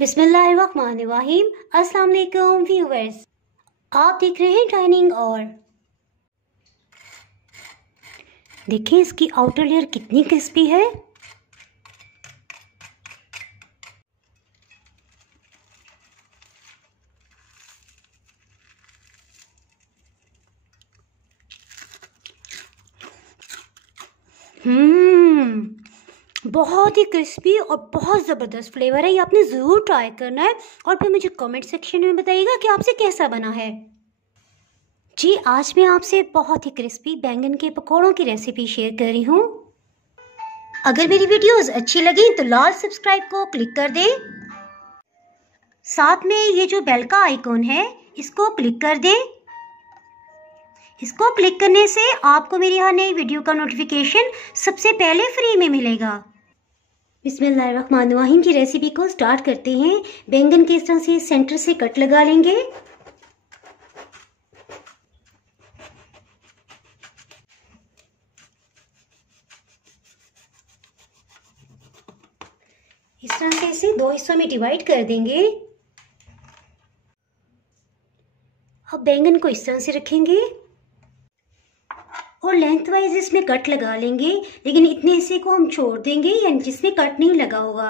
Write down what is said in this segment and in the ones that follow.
बिस्मिल्लाहिर्रहमानिर्रहीम। अस्सलाम वालेकुम व्यूअर्स, आप देख रहे हैं डाइनिंग और देखिए इसकी आउटर लेयर कितनी क्रिस्पी है। बहुत ही क्रिस्पी और बहुत ज़बरदस्त फ्लेवर है। ये आपने ज़रूर ट्राई करना है और फिर मुझे कमेंट सेक्शन में बताइएगा कि आपसे कैसा बना है। जी, आज मैं आपसे बहुत ही क्रिस्पी बैंगन के पकौड़ों की रेसिपी शेयर कर रही हूँ। अगर मेरी वीडियोस अच्छी लगी तो लाल सब्सक्राइब को क्लिक कर दें। साथ में ये जो बेल का आइकॉन है इसको क्लिक कर दें। इसको क्लिक करने से आपको मेरी हर नई वीडियो का नोटिफिकेशन सबसे पहले फ्री में मिलेगा। बिस्मिल्लाहिर्रहमानिर्रहीम की रेसिपी को स्टार्ट करते हैं। बैंगन के इस तरह से सेंटर से कट लगा लेंगे। इस तरह से इसे दो हिस्सों में डिवाइड कर देंगे। अब बैंगन को इस तरह से रखेंगे और लेंथ वाइज इसमें कट लगा लेंगे, लेकिन इतने हिस्से को हम छोड़ देंगे यानी जिसमें कट नहीं लगा होगा।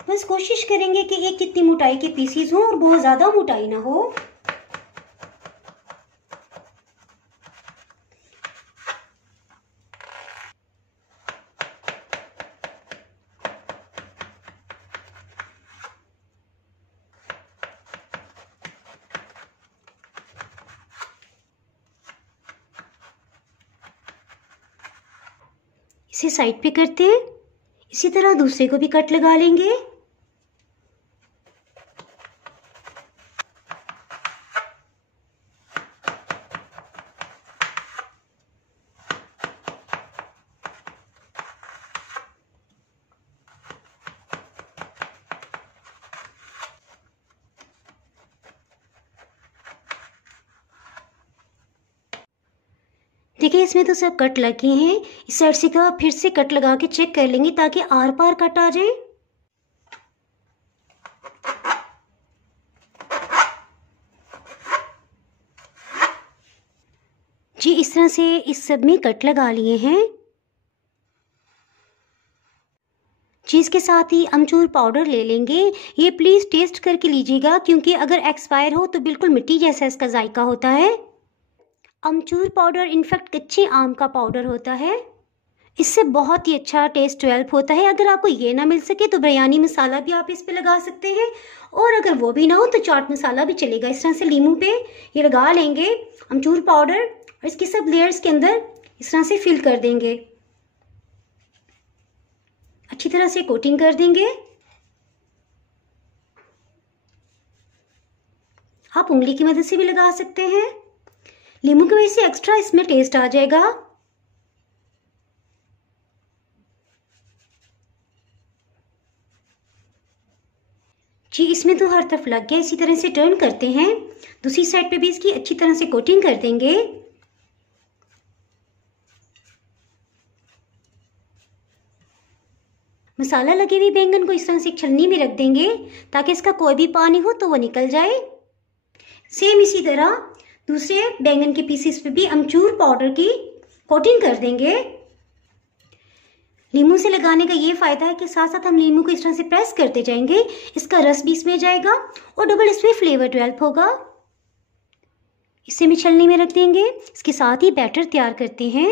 बस कोशिश करेंगे कि एक कितनी मोटाई के पीसीज हों और बहुत ज्यादा मोटाई ना हो। इसे साइड पे करते हैं। इसी तरह दूसरे को भी कट लगा लेंगे। देखिए इसमें तो सब कट लगे हैं। इस साइड से का फिर से कट लगा के चेक कर लेंगे ताकि आर पार कट आ जाए। जी, इस तरह से इस सब में कट लगा लिए हैं। जी, इसके साथ ही अमचूर पाउडर ले लेंगे। ये प्लीज़ टेस्ट करके लीजिएगा क्योंकि अगर एक्सपायर हो तो बिल्कुल मिट्टी जैसा इसका जायका होता है। अमचूर पाउडर इनफैक्ट कच्चे आम का पाउडर होता है। इससे बहुत ही अच्छा टेस्ट डेवलप होता है। अगर आपको ये ना मिल सके तो बिरयानी मसाला भी आप इस पे लगा सकते हैं, और अगर वो भी ना हो तो चाट मसाला भी चलेगा। इस तरह से लीमू पे ये लगा लेंगे अमचूर पाउडर और इसकी सब लेयर्स के अंदर इस तरह से फिल कर देंगे। अच्छी तरह से कोटिंग कर देंगे। आप उंगली की मदद से भी लगा सकते हैं। लीमू की वजह से एक्स्ट्रा इसमें टेस्ट आ जाएगा। जी, इसमें तो हर तरफ लग गया। इसी तरह से टर्न करते हैं। दूसरी साइड पे भी इसकी अच्छी तरह से कोटिंग कर देंगे। मसाला लगे हुए बैंगन को इस तरह से एक छलनी में रख देंगे ताकि इसका कोई भी पानी हो तो वो निकल जाए। सेम इसी तरह दूसरे बैंगन के पीसेस पे भी अमचूर पाउडर की कोटिंग कर देंगे। लीमू से लगाने का ये फायदा है कि साथ साथ हम लीमू को इस तरह से प्रेस करते जाएंगे, इसका रस भी इसमें जाएगा और डबल इसमें फ्लेवर डेवलप होगा। इसे भी छलनी में रख देंगे। इसके साथ ही बैटर तैयार करते हैं।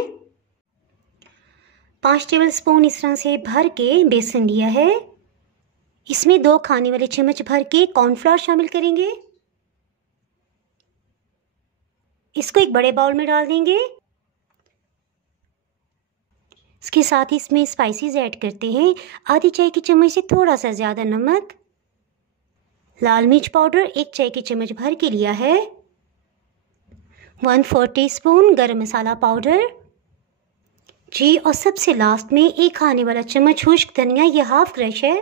5 टेबल स्पून इस तरह से भर के बेसन लिया है। इसमें 2 खाने वाले चम्मच भर के कॉर्नफ्लोर शामिल करेंगे। इसको एक बड़े बाउल में डाल देंगे। इसके साथ ही इसमें स्पाइसेस ऐड करते हैं। आधी चाय की चम्मच से थोड़ा सा ज़्यादा नमक, लाल मिर्च पाउडर 1 चाय की चम्मच भर के लिया है, 1/4 टीस्पून गरम मसाला पाउडर। जी, और सबसे लास्ट में 1 खाने वाला चम्मच खुश्क धनिया, यह हाफ क्रश है।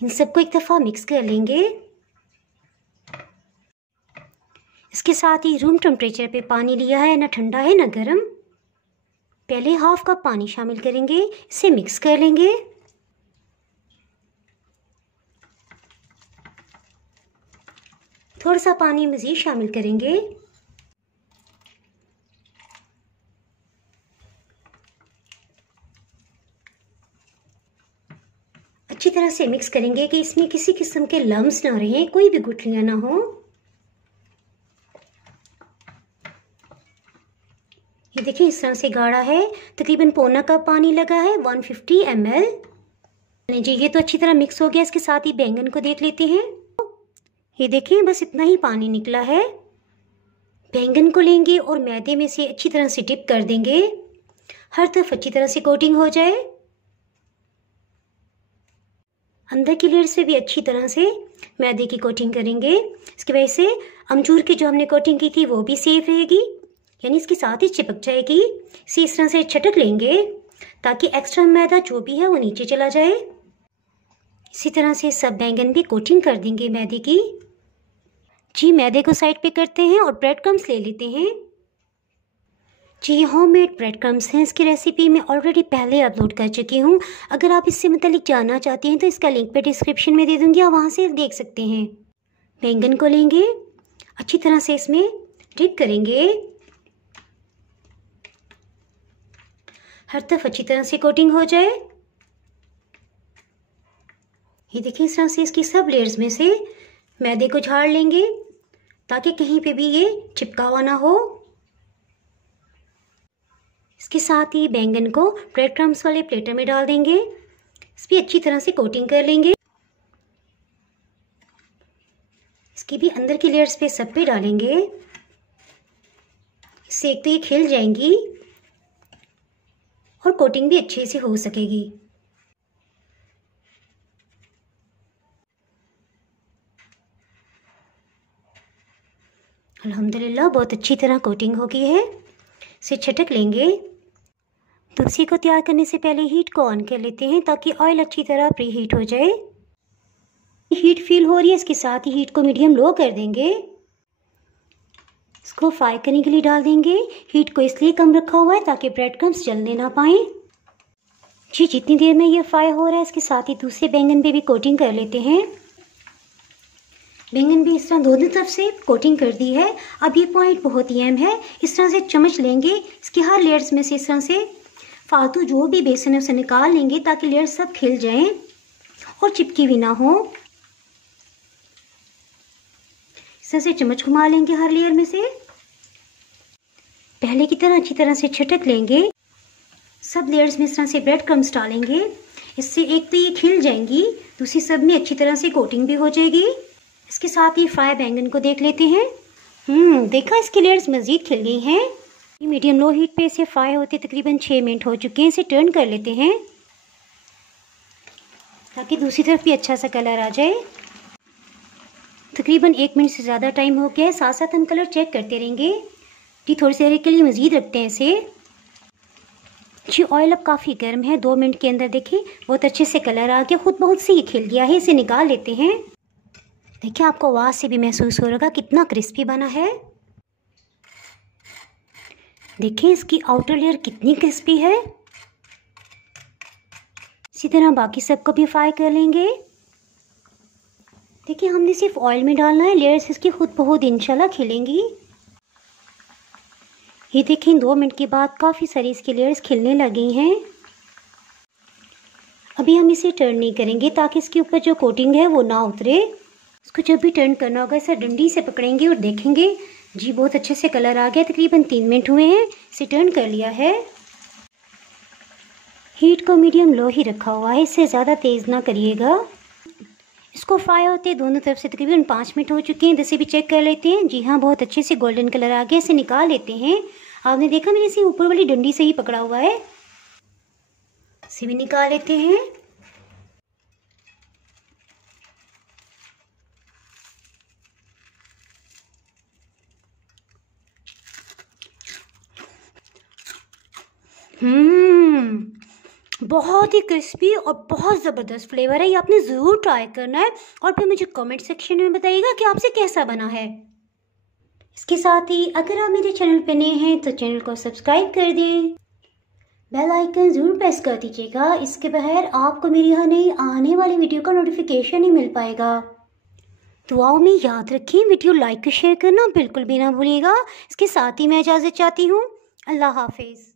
इन सबको एक दफ़ा मिक्स कर लेंगे। इसके साथ ही रूम टेम्परेचर पे पानी लिया है, ना ठंडा है ना गर्म। पहले हाफ कप पानी शामिल करेंगे, इसे मिक्स कर लेंगे। थोड़ा सा पानी मज़ीद शामिल करेंगे। अच्छी तरह से मिक्स करेंगे कि इसमें किसी किस्म के लम्स ना रहें, कोई भी गुठलियां ना हो। ये देखिए इस तरह से गाढ़ा है, तकरीबन पौना कप पानी लगा है, 150 ml। जी ये तो अच्छी तरह मिक्स हो गया। इसके साथ ही बैंगन को देख लेते हैं। ये देखिए बस इतना ही पानी निकला है। बैंगन को लेंगे और मैदे में से अच्छी तरह से डिप कर देंगे, हर तरफ अच्छी तरह से कोटिंग हो जाए। अंदर की लेयर्स पे भी अच्छी तरह से मैदे की कोटिंग करेंगे। इसकी वजह से अमचूर की जो हमने कोटिंग की थी वो भी सेफ रहेगी, यानी इसके साथ ही चिपक जाएगी। इसे इस तरह से छटक लेंगे ताकि एक्स्ट्रा मैदा जो भी है वो नीचे चला जाए। इसी तरह से सब बैंगन भी कोटिंग कर देंगे मैदे की। जी मैदे को साइड पे करते हैं और ब्रेड क्रम्स ले लेते हैं। जी होममेड ब्रेड क्रम्स हैं, इसकी रेसिपी मैं ऑलरेडी पहले अपलोड कर चुकी हूँ। अगर आप इससे मतलब जानना चाहते हैं तो इसका लिंक मैं डिस्क्रिप्शन में दे दूँगी, आप वहाँ से देख सकते हैं। बैंगन को लेंगे, अच्छी तरह से इसमें डिप करेंगे, हर तरफ अच्छी तरह से कोटिंग हो जाए। ये देखिए इस तरह से इसकी सब लेयर्स में से मैदे को झाड़ लेंगे ताकि कहीं पे भी ये चिपका हुआ ना हो। इसके साथ ही बैंगन को ब्रेड क्रम्स वाले प्लेटर में डाल देंगे, इस पर अच्छी तरह से कोटिंग कर लेंगे। इसकी भी अंदर की लेयर्स पे सब पे डालेंगे, इससे एक तो ये खिल जाएंगी और कोटिंग भी अच्छे से हो सकेगी। अल्हम्दुलिल्लाह बहुत अच्छी तरह कोटिंग हो गई है। इसे छटक लेंगे। दूसरी को तैयार करने से पहले हीट को ऑन कर लेते हैं ताकि ऑयल अच्छी तरह प्री हीट हो जाए। हीट फील हो रही है, इसके साथ ही हीट को मीडियम लो कर देंगे। इसको फ्राई करने के लिए डाल देंगे। हीट को इसलिए कम रखा हुआ है ताकि ब्रेड क्रम्स जलने ना पाए। जी जितनी देर में ये फ्राई हो रहा है इसके साथ ही दूसरे बैंगन पे भी कोटिंग कर लेते हैं। बैंगन भी इस तरह दोनों तरफ से कोटिंग कर दी है। अब ये पॉइंट बहुत ही अहम है, इस तरह से चम्मच लेंगे, इसके हर लेयर्स में से इस तरह से फालतू जो भी बेसन है उसे निकाल लेंगे ताकि लेयर्स सब खिल जाएं और चिपकी भी ना हो। इस तरह से चम्मच घुमा लेंगे हर लेयर में से। पहले की तरह अच्छी तरह से छटक लेंगे। सब लेयर्स में इस तरह से ब्रेड क्रम्स डालेंगे, इससे एक तो ये खिल जाएंगी, दूसरी सब में अच्छी तरह से कोटिंग भी हो जाएगी। इसके साथ ही फ्राई बैंगन को देख लेते हैं। देखा इसकी लेयर्स मज़ीद खिल गई हैं। मीडियम लो हीट पे इसे फ्राई होते तकरीबन 6 मिनट हो चुके हैं। इसे टर्न कर लेते हैं ताकि दूसरी तरफ भी अच्छा सा कलर आ जाए। तकरीबन 1 मिनट से ज़्यादा टाइम हो गया है। साथ साथ हम कलर चेक करते रहेंगे। जी थोड़ी सी देर के लिए मज़ीद रखते हैं इसे। जी ऑयल अब काफ़ी गर्म है, 2 मिनट के अंदर देखिए बहुत अच्छे से कलर आ गया, खुद बहुत से ही खिल गया है। इसे निकाल लेते हैं। देखिए आपको आवाज़ से भी महसूस हो रहा कितना क्रिस्पी बना है। देखिए इसकी आउटर लेयर कितनी क्रिस्पी है। इसी तरह बाकी सबको भी फ्राई कर लेंगे। देखिए हमने सिर्फ ऑयल में डालना है, लेयर्स इसकी खुद बहुत इंशाल्लाह खिलेंगी। ये देखिए 2 मिनट के बाद काफ़ी सारी इसकी लेयर्स खिलने लगी हैं। अभी हम इसे टर्न नहीं करेंगे ताकि इसके ऊपर जो कोटिंग है वो ना उतरे। इसको जब भी टर्न करना होगा इसे डंडी से पकड़ेंगे और देखेंगे। जी बहुत अच्छे से कलर आ गया, तकरीबन 3 मिनट हुए हैं। इसे टर्न कर लिया है। हीट को मीडियम लो ही रखा हुआ है, इससे ज़्यादा तेज़ ना करिएगा। इसको फ्राई होते दोनों तरफ से तकरीबन 5 मिनट हो चुके हैं। इसे भी चेक कर लेते हैं। जी हाँ बहुत अच्छे से गोल्डन कलर आ गया। इसे निकाल लेते हैं। आपने देखा मैंने इसे ऊपर वाली डंडी से ही पकड़ा हुआ है। इसे भी निकाल लेते हैं। बहुत ही क्रिस्पी और बहुत ज़बरदस्त फ्लेवर है। ये आपने ज़रूर ट्राई करना है और फिर मुझे कमेंट सेक्शन में बताइएगा कि आपसे कैसा बना है। इसके साथ ही अगर आप मेरे चैनल पर नए हैं तो चैनल को सब्सक्राइब कर दें, बेल आइकन ज़रूर प्रेस कर दीजिएगा। इसके बगैर आपको मेरी हर नई आने वाली वीडियो का नोटिफिकेशन ही मिल पाएगा। दुआओं में याद रखिए, वीडियो लाइक और शेयर करना बिल्कुल भी ना भूलिएगा। इसके साथ ही मैं इजाज़त चाहती हूँ। अल्लाह हाफिज़।